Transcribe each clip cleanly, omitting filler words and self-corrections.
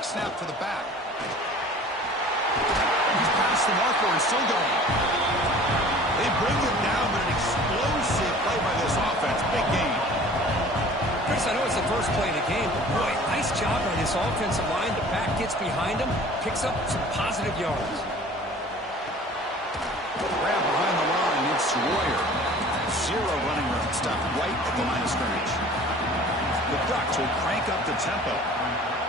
direct snap to the back. He's past the marker and still going. They bring him down with an explosive play by this offense. Big game. Chris, I know it's the first play of the game, but boy, nice job by this offensive line. The back gets behind him, picks up some positive yards. Grab behind the line, it's Royer. Zero running room, stopped right at the line of scrimmage. The Ducks will crank up the tempo.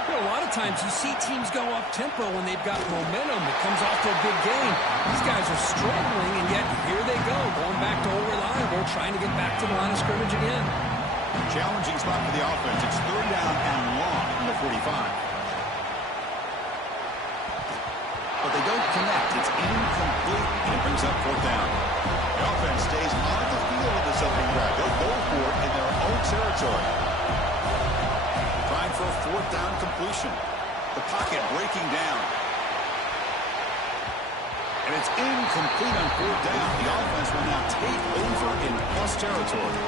You know, a lot of times you see teams go up tempo when they've got momentum that comes off their big game. These guys are struggling, and yet here they go, going back to old reliable, trying to get back to the line of scrimmage again. Challenging spot for the offense. It's third down and long from the 45. But they don't connect. It's incomplete, and it brings up fourth down. The offense stays on the field of this opening drive. They'll go for it in their own territory. Trying for a fourth down completion. The pocket breaking down. And it's incomplete on fourth down. The offense will now take over in plus territory.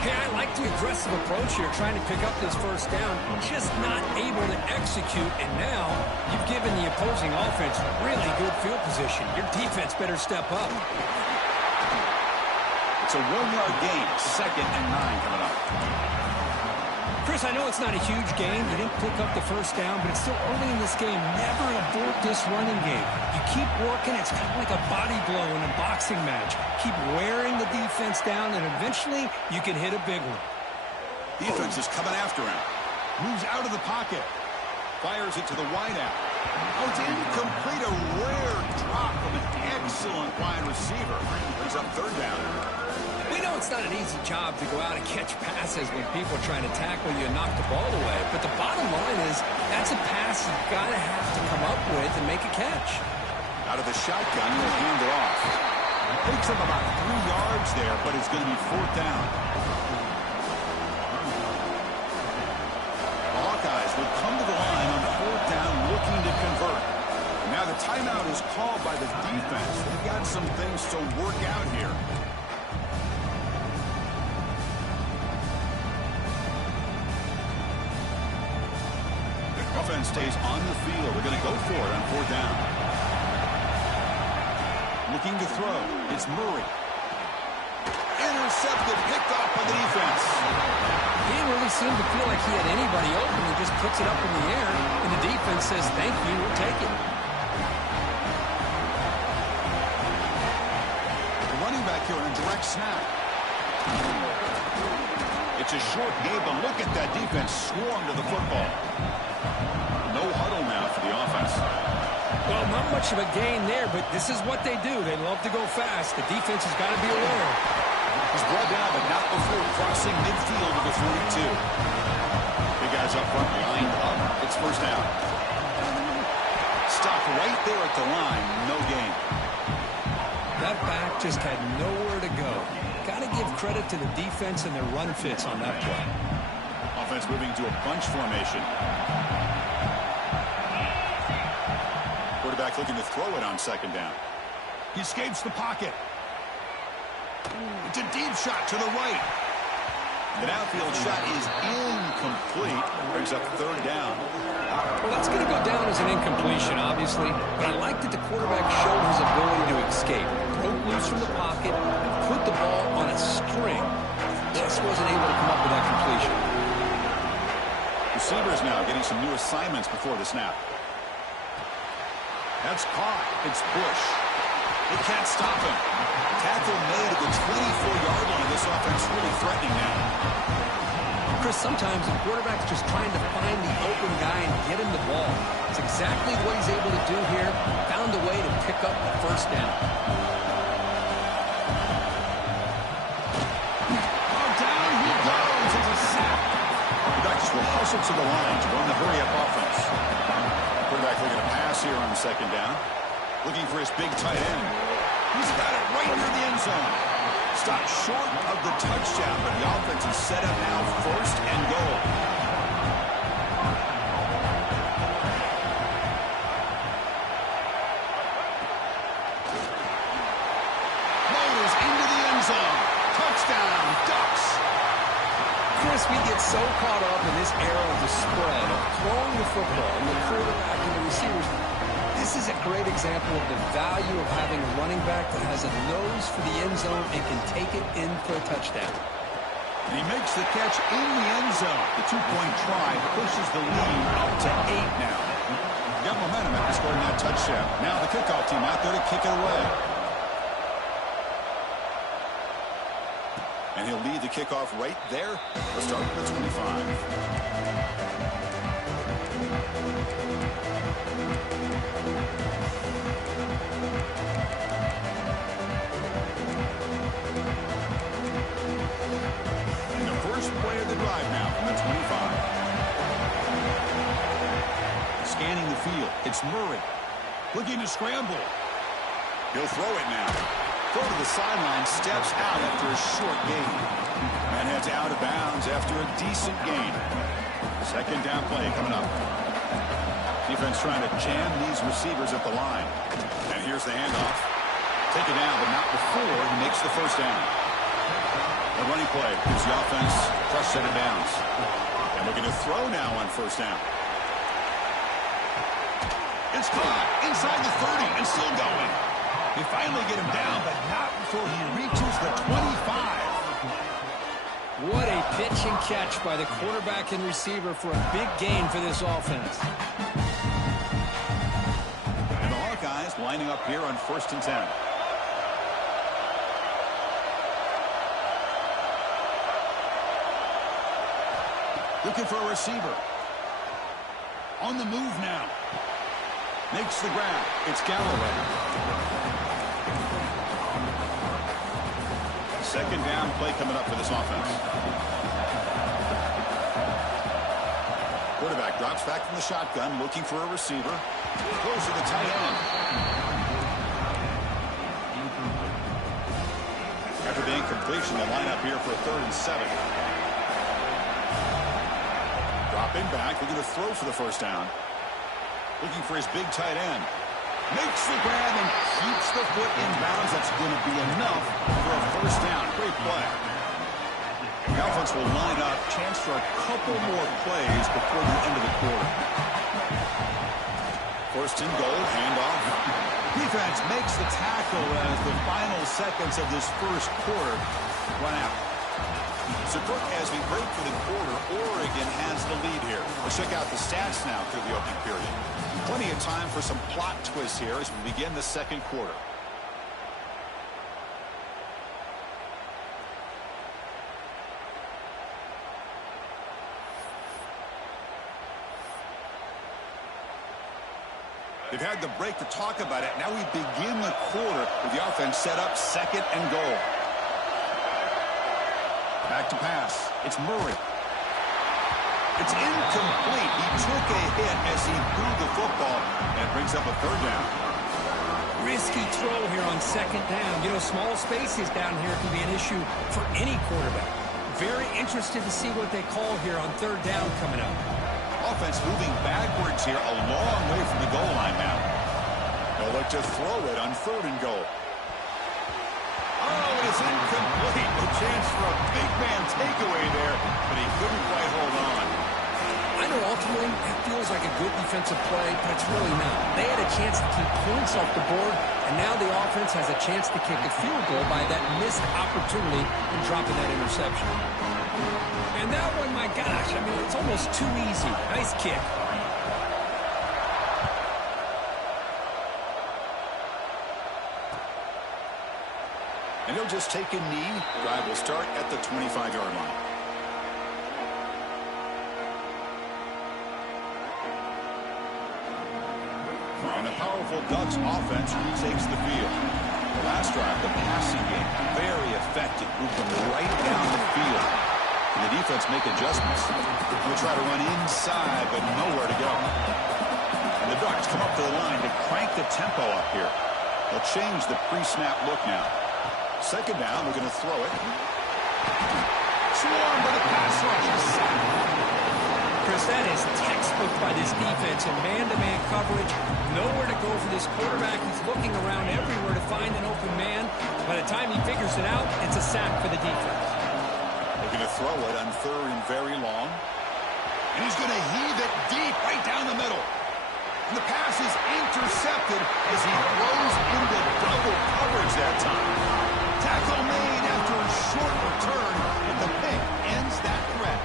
Hey, I like the aggressive approach here, trying to pick up this first down, just not able to execute, and now you've given the opposing offense really good field position. Your defense better step up. It's a 1-yard gain, 2nd and 9 coming up. Chris, I know it's not a huge game. You didn't pick up the first down, but it's still early in this game. Never abort this running game. You keep working. It's kind of like a body blow in a boxing match. Keep wearing the defense down, and eventually you can hit a big one. Defense is coming after him. Moves out of the pocket. Fires it to the wideout. Oh, it's incomplete. A rare drop from an excellent wide receiver. Brings up third down. We know it's not an easy job to go out and catch passes when people are trying to tackle you and knock the ball away. But the bottom line is that's a pass you've got to have to come up with and make a catch. Out of the shotgun, he'll hand it off. Takes him about 3 yards there, but it's going to be fourth down. The Hawkeyes will come to the line on fourth down looking to convert. Now the timeout is called by the defense. They've got some things to work out here. Offense stays on the field. They're going to go for it on fourth down. Looking to throw. It's Murray. Intercepted, picked off by the defense. He didn't really seem to feel like he had anybody open. He just puts it up in the air, and the defense says, thank you, we'll take it. The running back here on a direct snap. It's a short game, but look at that defense swarm to the football. No huddle now for the offense. Well, not much of a gain there, but this is what they do. They love to go fast. The defense has got to be aware. He's brought down, but not before crossing midfield to the 42. Big guys up front, lined up. It's first down. Stopped right there at the line. No gain. That back just had nowhere to go. Got to give credit to the defense and their run fits on that play. Offense moving to a bunch formation. Quarterback looking to throw it on second down. He escapes the pocket. It's a deep shot to the right. The downfield shot is incomplete. Brings up third down. Well, that's going to go down as an incompletion, obviously. But I like that the quarterback showed his ability to escape. Broke loose from the pocket and put the ball on a string. Just wasn't able to come up with that completion. Receivers now getting some new assignments before the snap. That's caught. It's Bush. They can't stop him. Tackle made at the 24-yard line. This offense really threatening now. Chris, sometimes the quarterback's just trying to find the open guy and get him the ball. It's exactly what he's able to do here. Found a way to pick up the first down. Oh, down he goes. It's a sack. The Ducks will hustle to the line to run the hurry-up offense. Quarterback looking to pass here on second down. Looking for his big tight end. He's got it right near the end zone. Stopped short of the touchdown, but the offense is set up now, first and goal. Motors into the end zone. Touchdown, Ducks. Chris, we get so caught up in this era of the spread, of throwing the football, and the quarterback and the receivers. This is a great example of the value of having a running back that has a nose for the end zone and can take it in for a touchdown. And he makes the catch in the end zone. The two-point try pushes the lead up to 8 now. Got momentum after scoring that touchdown. Now the kickoff team out there to kick it away. And he'll lead the kickoff right there. We'll start with the 25. Play of the drive now from the 25. Scanning the field. It's Murray. Looking to scramble. He'll throw it now. Throw to the sideline. Steps out after a short gain. And heads out of bounds after a decent gain. Second down play coming up. Defense trying to jam these receivers at the line. And here's the handoff. Take it down, but not before he makes the first down. A running play gives the offense fresh set of downs. And we're going to throw now on first down. It's caught inside the 30 and still going. They finally get him down, but not before he reaches the 25. What a pitch and catch by the quarterback and receiver for a big gain for this offense. And the Hawkeyes lining up here on 1st and 10. Looking for a receiver. On the move now. Makes the grab. It's Galloway. Second down play coming up for this offense. Quarterback drops back from the shotgun, looking for a receiver. Throws to the tight end. After the incompletion, they line up here for a 3rd and 7. Dropping back, looking to throw for the first down. Looking for his big tight end. Makes the grab and keeps the foot in bounds. That's going to be enough for a first down. Great play. The offense will line up. Chance for a couple more plays before the end of the quarter. 1st and goal, handoff. Defense makes the tackle as the final seconds of this first quarter run out. So, Brooke, as we break for the quarter, Oregon has the lead here. Let's check out the stats now through the opening period. Plenty of time for some plot twists here as we begin the second quarter. They've had the break to talk about it. Now we begin the quarter with the offense set up 2nd and goal. Back to pass. It's Murray. It's incomplete. He took a hit as he threw the football and brings up a 3rd down. Risky throw here on 2nd down. You know, small spaces down here can be an issue for any quarterback. Very interested to see what they call here on 3rd down coming up. Offense moving backwards here a long way from the goal line now. They'll look to throw it on 3rd and goal. Oh, it's incomplete. A chance for a big man takeaway there, but he couldn't quite hold on. I know ultimately that feels like a good defensive play, but it's really not. They had a chance to keep points off the board, and now the offense has a chance to kick a field goal by that missed opportunity in dropping that interception. And that one, my gosh, I mean, it's almost too easy. Nice kick. And he'll just take a knee. Drive will start at the 25-yard line. And the powerful Ducks offense retakes the field. The last drive, the passing game, very effective. Moved them right down the field. And the defense make adjustments. They'll try to run inside, but nowhere to go. And the Ducks come up to the line to crank the tempo up here. They'll change the pre-snap look now. 2nd down, we're going to throw it. Swarm by the pass rush. Chris, that is textbook by this defense in man-to-man coverage. Nowhere to go for this quarterback. He's looking around everywhere to find an open man. By the time he figures it out, it's a sack for the defense. The Looking to throw it on 3rd and very long. And he's going to heave it deep right down the middle. And the pass is intercepted as he throws into double coverage that time. Tackle made after a short return, and the pick ends that threat.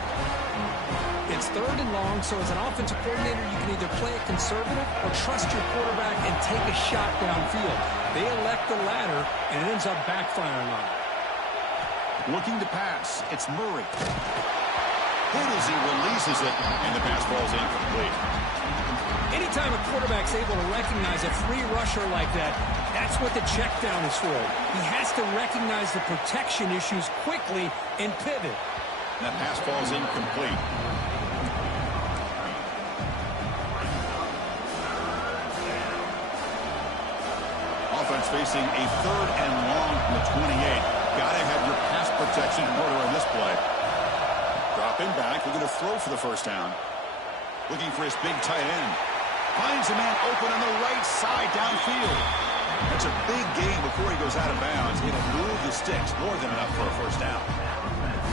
It's 3rd and long, so as an offensive coordinator, you can either play it conservative or trust your quarterback and take a shot downfield. They elect the latter, and it ends up backfiring on them. Looking to pass. It's Murray. Hit as he releases it, and the pass falls incomplete. Anytime a quarterback's able to recognize a free rusher like that, that's what the check down is for. He has to recognize the protection issues quickly and pivot. And that pass falls incomplete. Offense facing a 3rd and long from the 28. Gotta have your pass protection in order on this play. Dropping back, looking to throw for the first down. Looking for his big tight end. Finds a man open on the right side downfield. That's a big gain before he goes out of bounds. It'll move the sticks more than enough for a first down.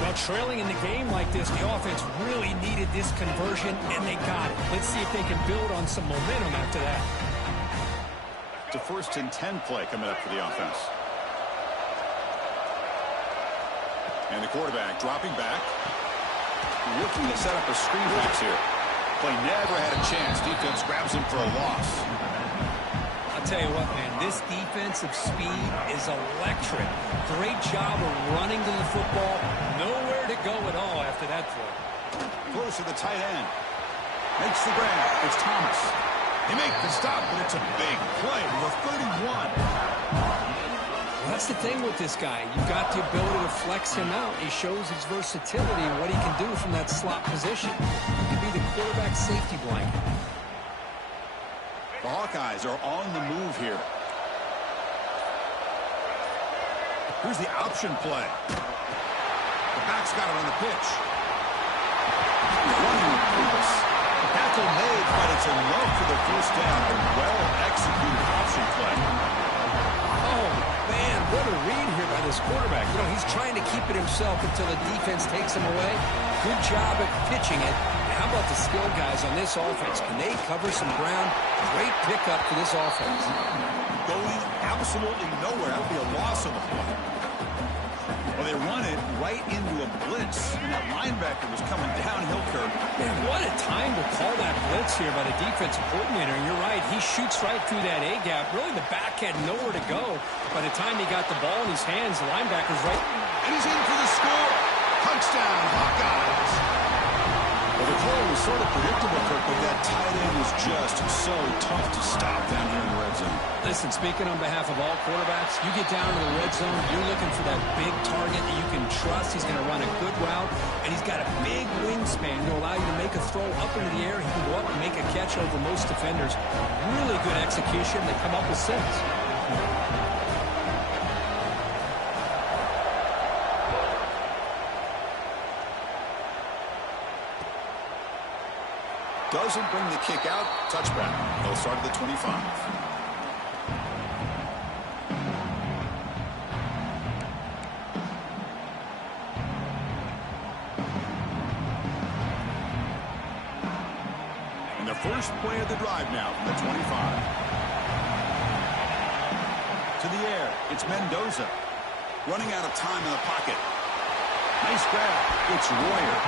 Well, trailing in the game like this, the offense really needed this conversion, and they got it. Let's see if they can build on some momentum after that. It's a 1st and 10 play coming up for the offense. And the quarterback dropping back. Looking to set up a screen pass here. Play never had a chance. Defense grabs him for a loss. I'll tell you what, man. This defensive speed is electric. Great job of running to the football. Nowhere to go at all after that throw. Close to the tight end. Makes the grab. It's Thomas. He makes the stop, but it's a big play to the 31. Well, that's the thing with this guy. You've got the ability to flex him out. He shows his versatility and what he can do from that slot position. He can be the quarterback safety blanket. The Hawkeyes are on the move here. Here's the option play. The back's got it on the pitch. Running pass. Tackle made, but it's enough for the first down. A well-executed option play. Oh, man, what a read here by this quarterback. You know, he's trying to keep it himself until the defense takes him away. Good job at pitching it. And how about the skill guys on this offense? Can they cover some ground? Great pickup for this offense. Going absolutely nowhere. That'll be a loss on the play. Well, they run it right into a blitz, and that linebacker was coming downhill curve. Man, what a time to call that blitz here by the defensive coordinator. And you're right, he shoots right through that A-gap. Really, the back had nowhere to go. By the time he got the ball in his hands, the linebacker's right. And he's in for the score. Touchdown, Hawkeyes. Well, the play was sort of predictable, Kirk, but that tight end was just so tough to stop down here in the red zone. Listen, speaking on behalf of all quarterbacks, you get down to the red zone, you're looking for that big target that you can trust. He's going to run a good route, and he's got a big wingspan to allow you to make a throw up into the air. He can go up and make a catch over most defenders. Really good execution. They come up with 6. Doesn't bring the kick out. Touchback. He'll start at the 25. And the first play of the drive now from the 25. To the air. It's Mendoza. Running out of time in the pocket. Nice grab. It's Royer.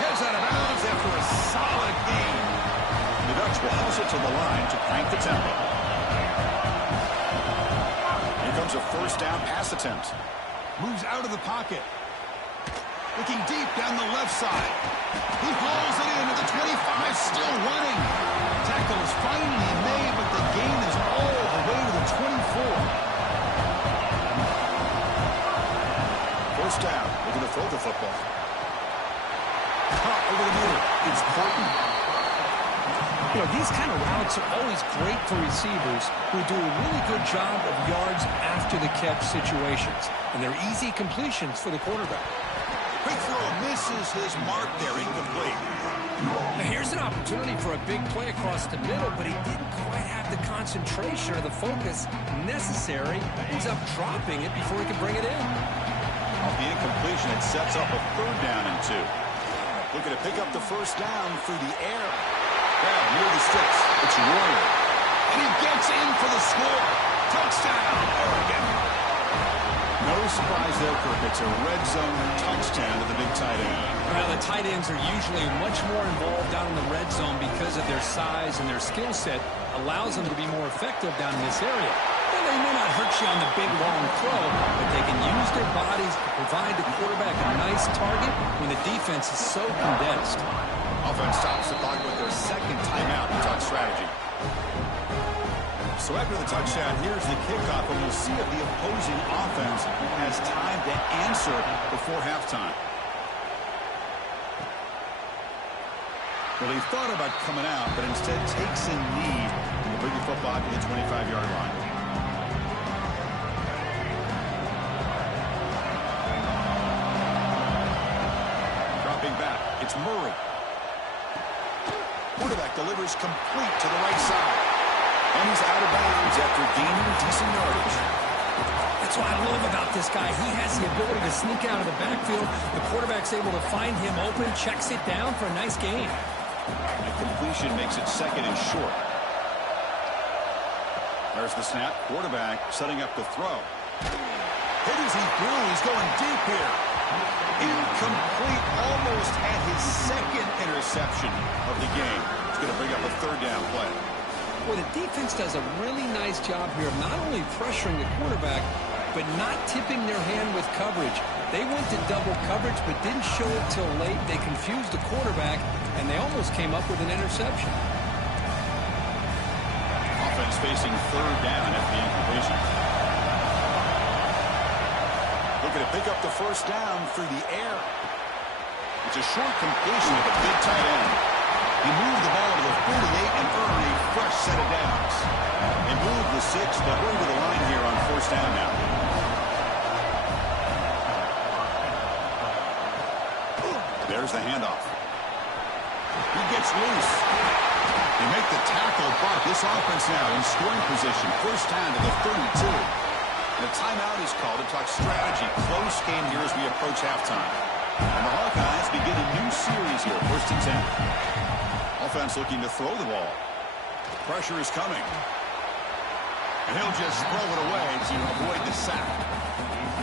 Heads out of bounds after a solid gain. The Ducks will hustle to the line to crank the tempo. Here comes a first down pass attempt. Moves out of the pocket. Looking deep down the left side. He hauls it in at the 25, still running. Tackle is finally made, but the gain is all the way to the 24. First down. Looking to throw the football. Caught over the middle. It's Portland. You know, these kind of routes are always great for receivers who do a really good job of yards after the catch situations. And they're easy completions for the quarterback. Quick throw misses his mark there, incomplete. Now here's an opportunity for a big play across the middle, but he didn't quite have the concentration or the focus necessary. Ends up dropping it before he could bring it in. Off the incompletion, it sets up a 3rd down and 2. Looking to pick up the 1st down through the air. Grab near the sticks. It's Royer. And he gets in for the score. Touchdown, Oregon. No surprise there, Kirk. It's a red zone touchdown to the big tight end. Well, the tight ends are usually much more involved down in the red zone because of their size and their skill set allows them to be more effective down in this area. And they may not hurt you on the big, long throw, but they can use their bodies to provide the quarterback a nice target when the defense is so condensed. Offense stops the clock with their 2nd timeout in touch strategy. So after the touchdown, here's the kickoff, and we'll see if the opposing offense has time to answer before halftime. Well, he thought about coming out, but instead takes a knee and will bring the football to the 25-yard line. Dropping back, it's Murray. Quarterback delivers complete to the right side. And he's out of bounds after gaining decent yardage. That's what I love about this guy. He has the ability to sneak out of the backfield. The quarterback's able to find him open, checks it down for a nice gain. And completion makes it 2nd and short. There's the snap. Quarterback setting up the throw. Hit as he threw. He's going deep here. Incomplete. Almost had his 2nd interception of the game. It's going to bring up a 3rd down play. Well, the defense does a really nice job here of not only pressuring the quarterback, but not tipping their hand with coverage. They went to double coverage, but didn't show it till late. They confused the quarterback, and they almost came up with an interception. Offense facing 3rd down after the incompletion. Looking to pick up the 1st down through the air. It's a short completion of a big tight end. He moved the ball to the 48 and earned a fresh set of downs. They moved the 6. They'll go to the line here on 1st down now. There's the handoff. He gets loose. They make the tackle, but this offense now in scoring position. 1st down to the 32. And a timeout is called to talk strategy. Close game here as we approach halftime. And the Hawkeyes begin a new series here. 1st and 10. Offense looking to throw the ball. Pressure is coming. And he'll just throw it away to avoid the sack.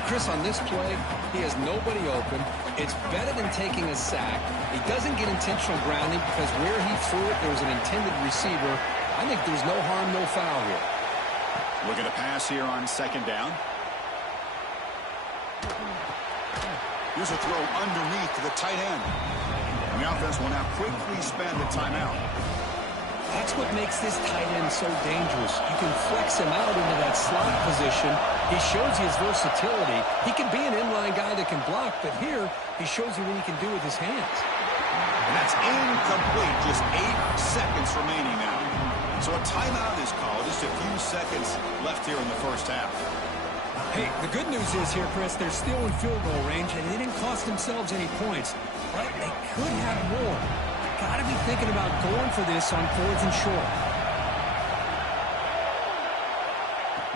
Chris, on this play, he has nobody open. It's better than taking a sack. He doesn't get intentional grounding because where he threw it, there was an intended receiver. I think there's no harm, no foul here. Looking to pass here on 2nd down. Here's a throw underneath to the tight end. And the offense will now quickly spend the timeout. That's what makes this tight end so dangerous. You can flex him out into that slot position. He shows you his versatility. He can be an inline guy that can block, but here he shows you what he can do with his hands. And that's incomplete. Just 8 seconds remaining now. So a timeout is called. Just a few seconds left here in the 1st half. Hey, the good news is here, Chris, they're still in field goal range, and they didn't cost themselves any points. But they could have more. Got to be thinking about going for this on 4th and short.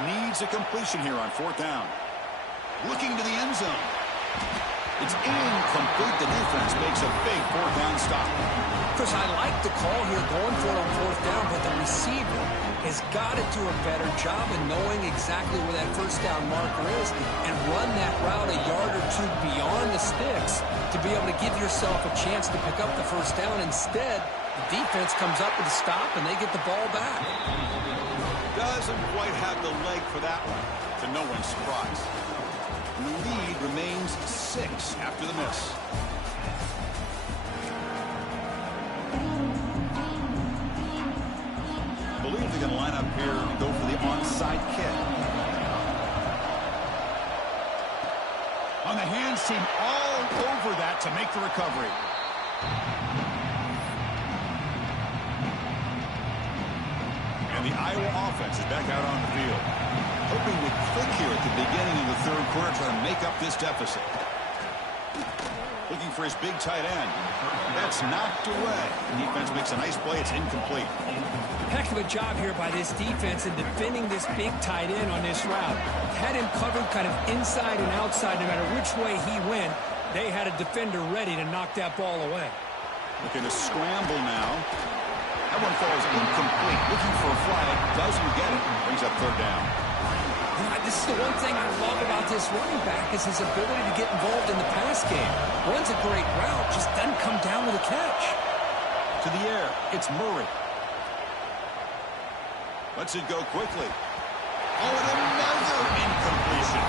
Needs a completion here on 4th down. Looking to the end zone. It's incomplete. The defense makes a big 4th down stop. Chris, I like the call here going for it on 4th down, but the receiver has got to do a better job of knowing exactly where that 1st down marker is and run that route a yard or 2 beyond the sticks to be able to give yourself a chance to pick up the 1st down. Instead, the defense comes up with a stop and they get the ball back. Doesn't quite have the leg for that one, to no one's surprise. And the lead remains 6 after the miss. I believe they're going to line up here and go for the onside kick. On the hands team all over that to make the recovery. And the Iowa offense is back out on the field. Hoping to click here at the beginning of the 3rd quarter, trying to make up this deficit. Looking for his big tight end. That's knocked away. The defense makes a nice play. It's incomplete. Heck of a job here by this defense in defending this big tight end on this route. Had him covered kind of inside and outside no matter which way he went. They had a defender ready to knock that ball away. Looking to scramble now. That one falls incomplete. Looking for a flag. Doesn't get it. Brings up third down. This is the one thing I love about this running back is his ability to get involved in the pass game. Runs a great route, just doesn't come down with a catch. To the air. It's Murray. Lets it go quickly. Oh, and another incompletion.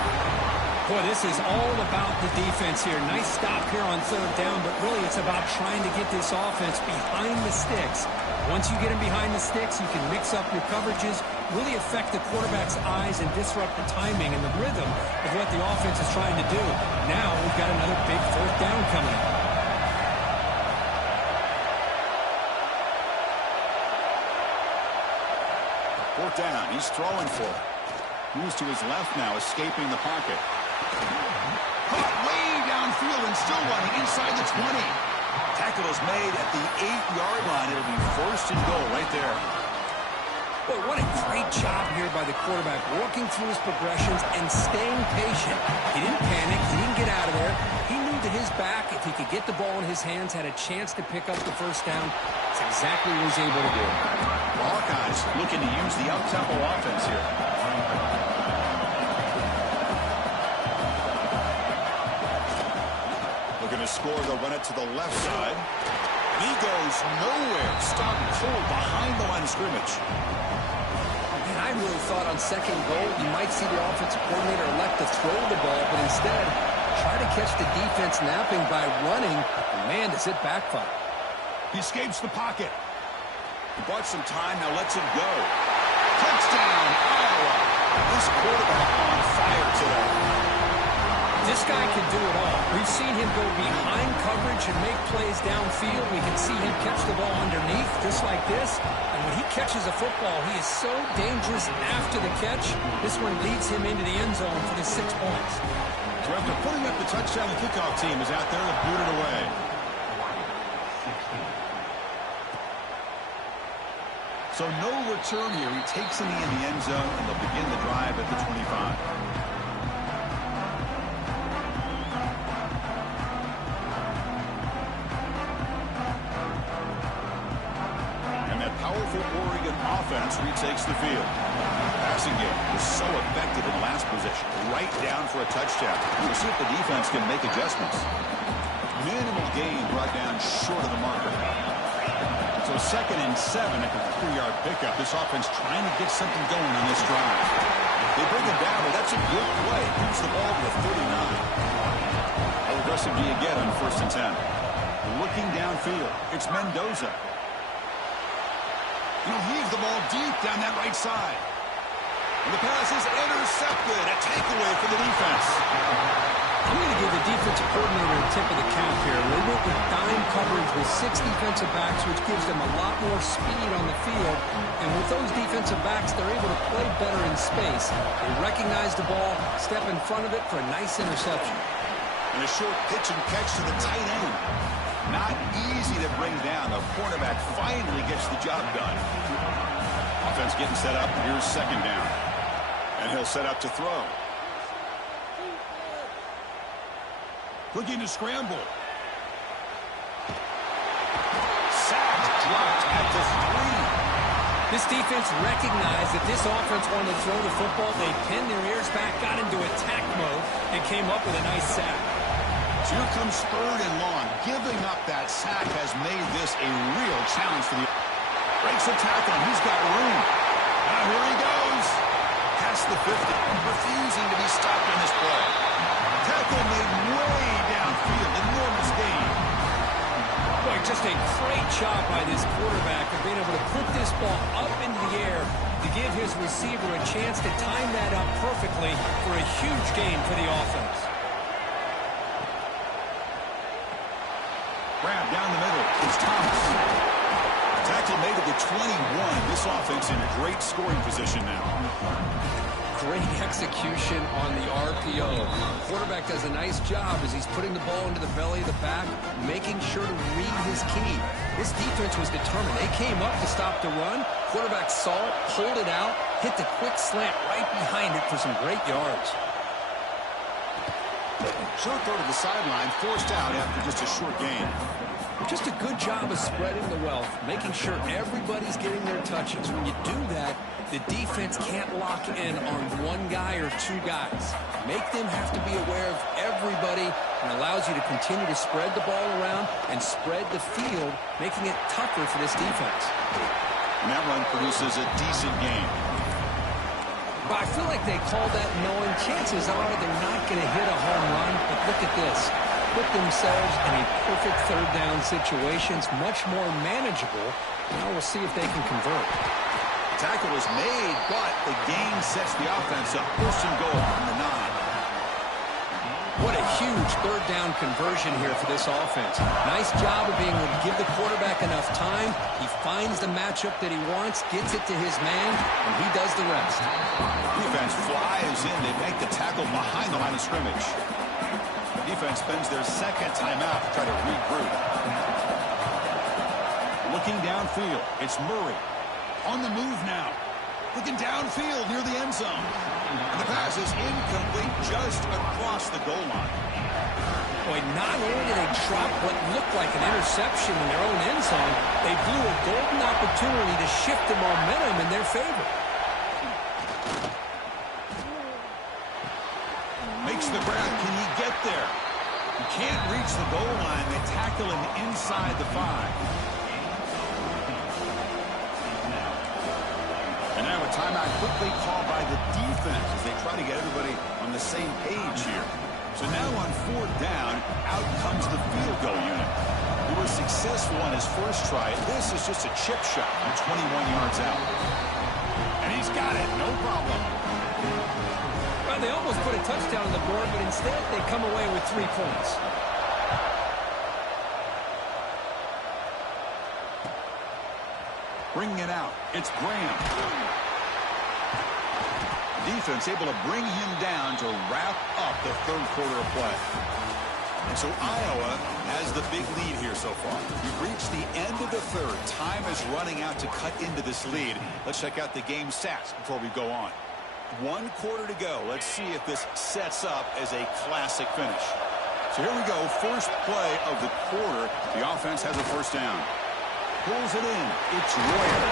Boy, this is all about the defense here. Nice stop here on third down, but really it's about trying to get this offense behind the sticks. Once you get them behind the sticks, you can mix up your coverages, really affect the quarterback's eyes and disrupt the timing and the rhythm of what the offense is trying to do. Now we've got another big fourth down coming up. Fourth down. He's throwing for it. Moves to his left now, escaping the pocket. Caught way downfield and still running inside the 20. Tackle is made at the 8-yard line. It'll be first and goal right there. Boy, what a great job here by the quarterback, working through his progressions and staying patient. He didn't panic. He didn't get out of there. He knew that his back, if he could get the ball in his hands, had a chance to pick up the first down. That's exactly what he was able to do. The Hawkeyes looking to use the up-tempo offense here. Looking to score, they'll run it to the left side. He goes nowhere. Stopped cold behind the line of scrimmage. And I really thought on second goal, you might see the offensive coordinator elect to throw the ball, but instead, try to catch the defense napping by running. And man, does it backfire. He escapes the pocket. He bought some time, now lets it go. Touchdown, Iowa. This quarterback on fire today. This guy can do it all. We've seen him go behind coverage and make plays downfield. We can see him catch the ball underneath, just like this. And when he catches a football, he is so dangerous after the catch. This one leads him into the end zone for the 6 points. So after putting up the touchdown, the kickoff team is out there to boot it away. So no return here. He takes it in the end zone, and they'll begin the drive at the 25. Powerful Oregon offense retakes the field. Passing game was so effective in last possession. Right down for a touchdown. We'll see if the defense can make adjustments. Minimal gain brought down short of the marker. So 2nd and 7 at the 3-yard pickup. This offense trying to get something going on this drive. They bring it down, but that's a good play. Moves the ball to the 39. How aggressive do you get on 1st and 10? Looking downfield. It's Mendoza. He'll heave the ball deep down that right side. And the pass is intercepted. A takeaway for the defense. I'm going to give the defensive coordinator a tip of the cap here. They went with dime coverage with 6 defensive backs, which gives them a lot more speed on the field. And with those defensive backs, they're able to play better in space. They recognize the ball, step in front of it for a nice interception. And a short pitch and catch to the tight end. Not easy to bring down. The cornerback finally gets the job done. Offense getting set up. Here's 2nd down. And he'll set up to throw. Looking to scramble. Sacked, dropped at the 3. This defense recognized that this offense wanted to throw the football. They pinned their ears back, got into attack mode, and came up with a nice sack. So here comes 3rd and long. Giving up that sack has made this a real challenge for the... Breaks the tackle, and he's got room. Now here he goes. Past the 50, refusing to be stopped on this play. Tackle made way downfield. Enormous gain. Boy, just a great job by this quarterback of being able to put this ball up into the air to give his receiver a chance to time that up perfectly for a huge gain for the offense. Grab down the middle. It's Thomas. Tackle made at the 21. This offense in great scoring position now. Great execution on the RPO. The quarterback does a nice job as he's putting the ball into the belly of the back, making sure to read his key. This defense was determined. They came up to stop the run. Quarterback saw it, pulled it out, hit the quick slant right behind it for some great yards. Short throw to the sideline, forced out after just a short gain. Just a good job of spreading the wealth, making sure everybody's getting their touches. When you do that, the defense can't lock in on one guy or two guys. Make them have to be aware of everybody, and allows you to continue to spread the ball around and spread the field, making it tougher for this defense. And that run produces a decent gain. But I feel like they called that knowing chances are they're not going to hit a home run. But look at this. Put themselves in a perfect third down situation. It's much more manageable. Now we'll see if they can convert. Tackle is made, but the gain sets the offense up. First and goal from the 9. What a huge third down conversion here for this offense. Nice job of being able to give the quarterback enough time. He finds the matchup that he wants, gets it to his man, and he does the rest. Defense flies in. They make the tackle behind the line of scrimmage. Defense spends their second timeout to try to regroup. Looking downfield, it's Murray. On the move now. Looking downfield near the end zone. And the pass is incomplete just across the goal line. Boy, not only did they drop what looked like an interception in their own end zone, they blew a golden opportunity to shift the momentum in their favor. Makes the grab. Can he get there? He can't reach the goal line. They tackle him inside the 5. And now a timeout quickly called by the defense as they try to get everybody on the same page here. So now on 4th down, out comes the field goal unit. He was successful on his first try. This is just a chip shot from 21 yards out. And he's got it, no problem. Well, they almost put a touchdown on the board, but instead they come away with 3 points. Bringing it out, it's Graham. Defense able to bring him down to wrap up the third quarter of play. And so Iowa has the big lead here so far. We've reached the end of the third. Time is running out to cut into this lead. Let's check out the game stats before we go on. 1 quarter to go. Let's see if this sets up as a classic finish. So here we go. First play of the quarter. The offense has a first down. Pulls it in. It's Royer.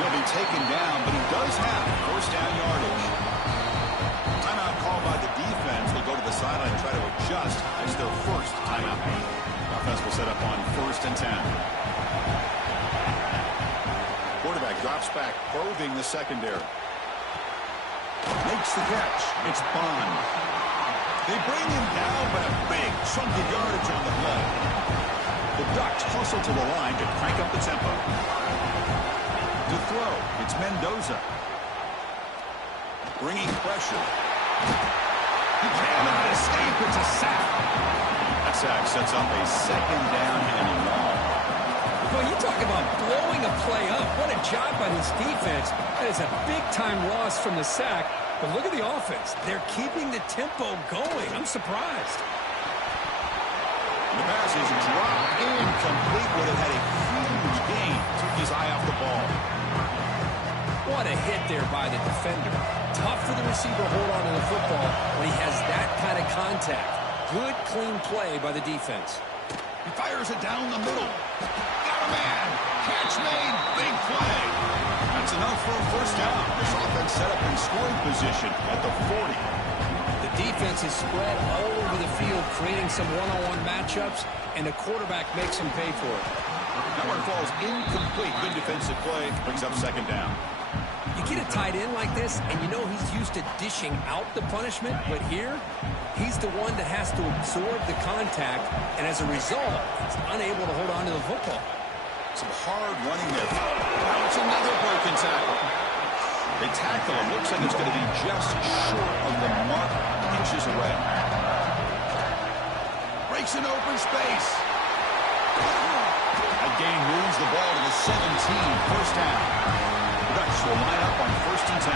He'll be taken down, but he does have first down yardage. Timeout called by the defense. They'll go to the sideline and try to adjust. It's their first timeout. The offense will set up on 1st and 10. Quarterback drops back, probing the secondary. Makes the catch. It's Bond. They bring him down, but a big chunk of yardage on the play. The Ducks hustle to the line to crank up the tempo. To throw, it's Mendoza. Bringing pressure. He cannot escape. It's a sack. That sack sets up a 2nd down and long. Well, you talk about blowing a play up. What a job by this defense. That is a big-time loss from the sack. But look at the offense. They're keeping the tempo going. I'm surprised. The pass is dropped incomplete. Would have had a huge gain. Took his eye off the ball. What a hit there by the defender. Tough for the receiver to hold on to the football when he has that kind of contact. Good, clean play by the defense. He fires it down the middle. Got a man. Catch made. Big play. That's enough for a first down. This offense set up in scoring position at the 40. The defense is spread all over the field, creating some one-on-one matchups, and the quarterback makes him pay for it. That one falls incomplete. Good defensive play. Brings up 2nd down. You get a tight end like this, and you know he's used to dishing out the punishment, but here, he's the one that has to absorb the contact, and as a result, he's unable to hold on to the football. Some hard running there. Now it's another broken tackle. They tackle him. Looks like it's going to be just short of the mark. Inches away. Breaks an open space. That gain moves the ball to the 17. First down. The Ducks will line up on 1st and 10.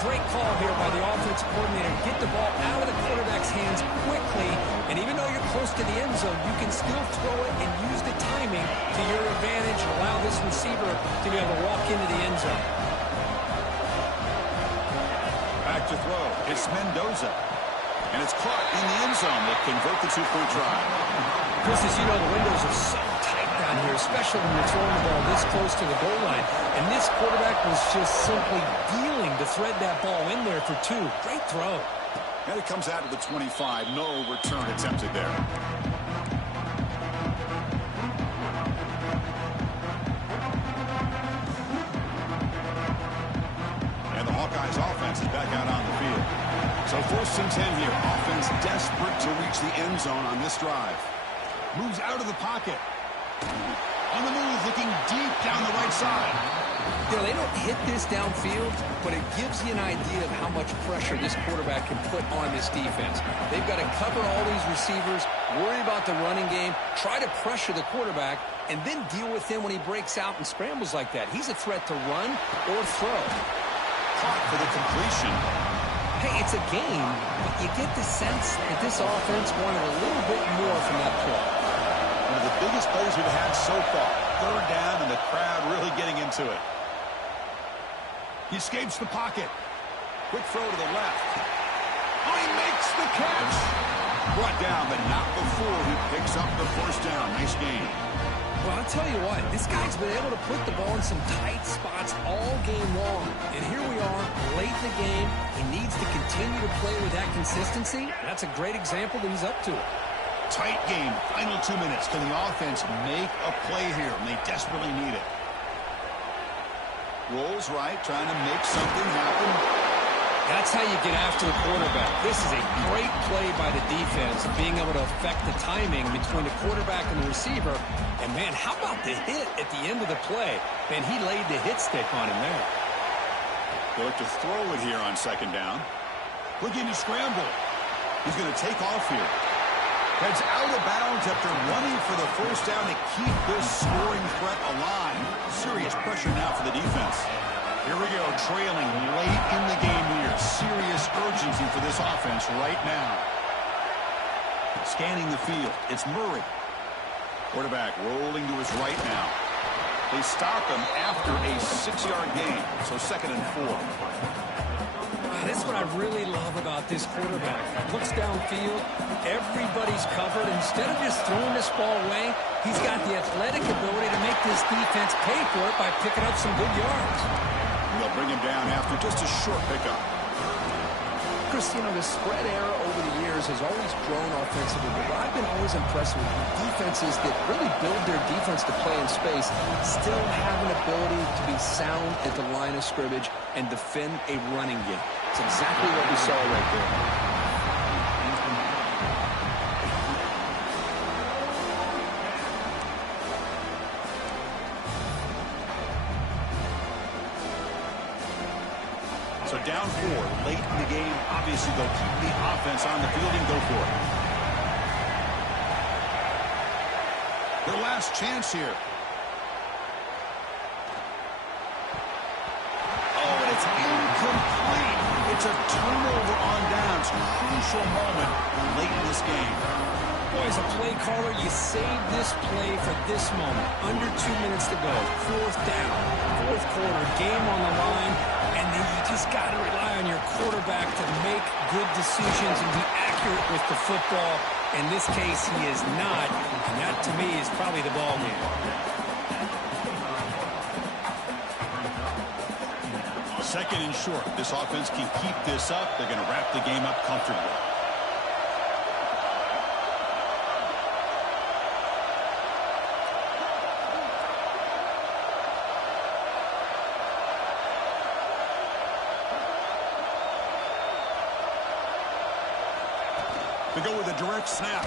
great call here by the offensive coordinator. Get the ball out of the quarterback's hands quickly, and even though you're close to the end zone, you can still throw it and use the timing to your advantage and allow this receiver to be able to walk into the end zone. Back to throw. It's Mendoza. And it's caught in the end zone. They'll convert the two-point try. Chris, as you know, the windows are so tight down here, especially when you're throwing the ball this close to the goal line. And this quarterback was just simply dealing to thread that ball in there for two. Great throw. And it comes out to the 25. No return attempted there. And the Hawkeyes offense is back out on the field. So 1st and 10 here. Offense desperate to reach the end zone on this drive. Moves out of the pocket. On the move, looking deep down the right side. You know, they don't hit this downfield, but it gives you an idea of how much pressure this quarterback can put on this defense. They've got to cover all these receivers, worry about the running game, try to pressure the quarterback, and then deal with him when he breaks out and scrambles like that. He's a threat to run or throw. Caught for the completion. Hey, it's a game, but you get the sense that this offense wanted a little bit more from that play. One of the biggest plays we've had so far. 3rd down, and the crowd really getting into it. He escapes the pocket. Quick throw to the left. Oh, he makes the catch. Brought down, but not before he picks up the 1st down. Nice game. Well, I'll tell you what, this guy's been able to put the ball in some tight spots all game long. And here we are, late in the game. He needs to continue to play with that consistency. That's a great example that he's up to it. Tight game, final 2 minutes. Can the offense make a play here? And they desperately need it. Rolls right, trying to make something happen. That's how you get after the quarterback. This is a great play by the defense, being able to affect the timing between the quarterback and the receiver. And, man, how about the hit at the end of the play? Man, he laid the hit stick on him there. They look to throw it here on 2nd down. Looking to scramble. He's going to take off here. Heads out of bounds after running for the 1st down to keep this scoring threat alive. Serious pressure now for the defense. Here we go, trailing late in the game here. Serious urgency for this offense right now. Scanning the field, it's Murray. Quarterback rolling to his right now. They stop him after a 6-yard gain, so 2nd and 4. That's what I really love about this quarterback. Looks downfield, everybody's covered. Instead of just throwing this ball away, he's got the athletic ability to make this defense pay for it by picking up some good yards. They'll bring him down after just a short pickup. Chris, you know, the spread era over the years has always grown offensively, but I've been always impressed with defenses that really build their defense to play in space, still have an ability to be sound at the line of scrimmage and defend a running game. It's exactly what we saw right there. So down 4, late in the game. Obviously, they'll keep the offense on the field and go for it. Their last chance here. Oh, and it's incomplete. It's a turnover on downs. Crucial moment late in this game. Boy, as a play caller, you save this play for this moment. Under 2 minutes to go. 4th down. 4th quarter. Game on the line. And then you just got to rely on your quarterback to make good decisions and be accurate with the football. In this case, he is not. And that, to me, is probably the ball game. 2nd and short. This offense can keep this up. They're going to wrap the game up comfortably. They go with a direct snap.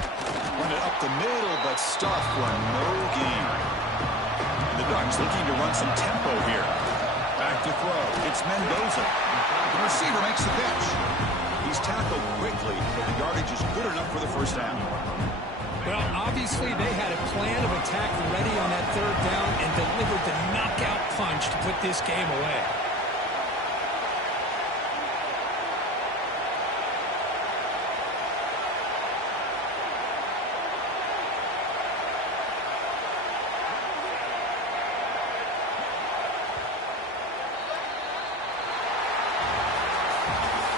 Run it up the middle, but stuffed for no gain. And the Ducks looking to run some tempo here. Back to throw. It's Mendoza. The receiver makes the pitch. He's tackled quickly, but the yardage is good enough for the 1st down. Well, obviously they had a plan of attack ready on that 3rd down and delivered the knockout punch to put this game away.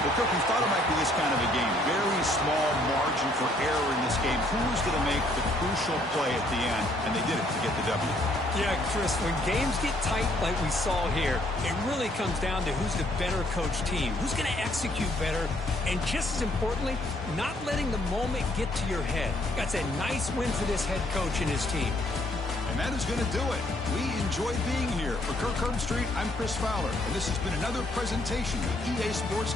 Well, Kirk, we thought it might be this kind of a game. Very small margin for error in this game. Who's going to make the crucial play at the end? And they did it to get the W. Yeah, Chris, when games get tight like we saw here, it really comes down to who's the better coach team, who's going to execute better, and just as importantly, not letting the moment get to your head. That's a nice win for this head coach and his team. And that is going to do it. We enjoyed being here. For Kirk Herbstreit, I'm Chris Fowler, and this has been another presentation of EA Sports.